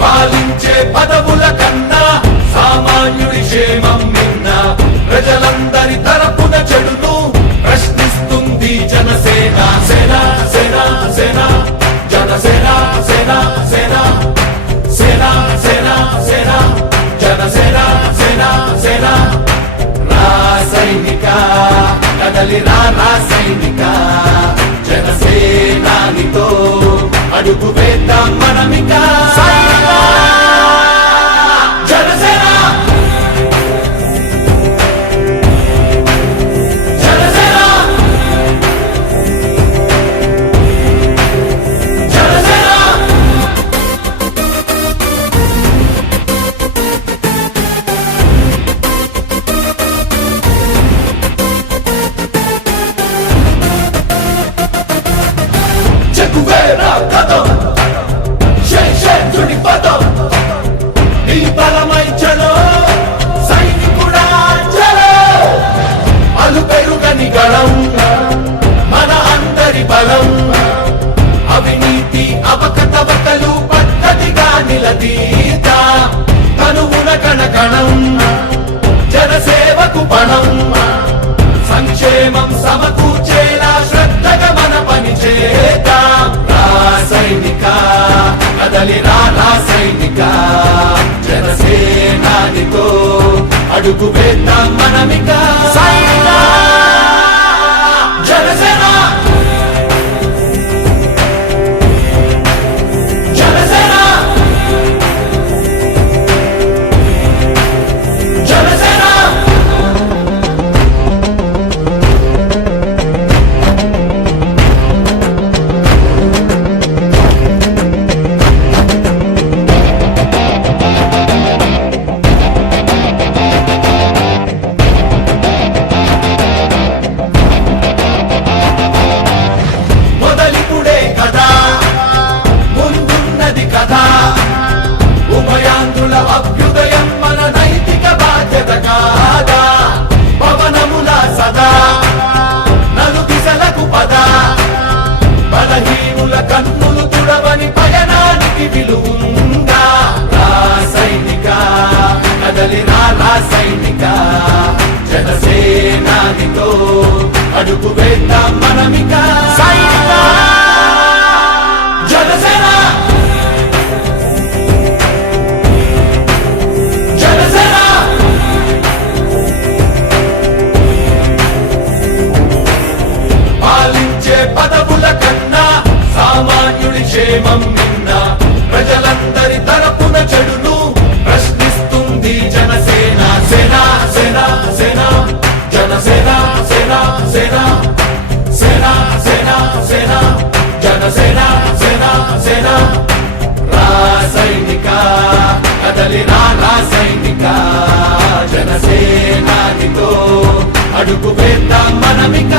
పాలించే పదవుల కన్నా సామాన్యుడి క్షేమం నిన్న ప్రజలందరి తరపున చెడును ప్రశ్నిస్తుంది జనసేన. సేన సేన సేన జనసేన సేన సేన సేన సేన సేన జనసేన సేన సేన. రాసైనిక కదలి రాసైనిక జనసేనానితో అడుగు వేద్దాం మనమిక. కథం శేషుడి పదం నీ బలమై చలో సైనికుడా చలో. అలు పెరుగని గళం మన అందరి బలం. అవినీతి అవకతవకలు పద్ధతిగా నిలదీత కనువున కణకణం జనసేవకు పణం. సంక్షేమం సమకూర్చేలా శ్రద్ధగా మన పని చేద్దాం. రాసైనిక కదలి రాసైనిక జనసేనానితో అడుగు వేద్దాం మనమిక. జనసేన జనసేన జనసేన. ఉభయాంధ్రుల అభ్యుదయం మన నైతిక బాధ్యత కాదా. పవనముల సదా నలు దిశలకు పద. బలహీనుల కన్నులు తుడవని పయనానికి విలువుందా. రాసైనిక కదలి రాసైనిక జనసేనానితో అడుగు వేద్దాం మనమిక. జనసేన పదవుల కన్నా సామాన్యుడి క్షేమం నిన్న ప్రజలందరి తరపున చెడును ప్రశ్నిస్తుంది జనసేన. సేన సేన సేన జనసేన సేన సేన సేన సేన సేన జనసేన సేన సేన. రాసైనిక కదలి రాసైనిక జనసేనానితో అడుగు వేద్దాం మనమిక.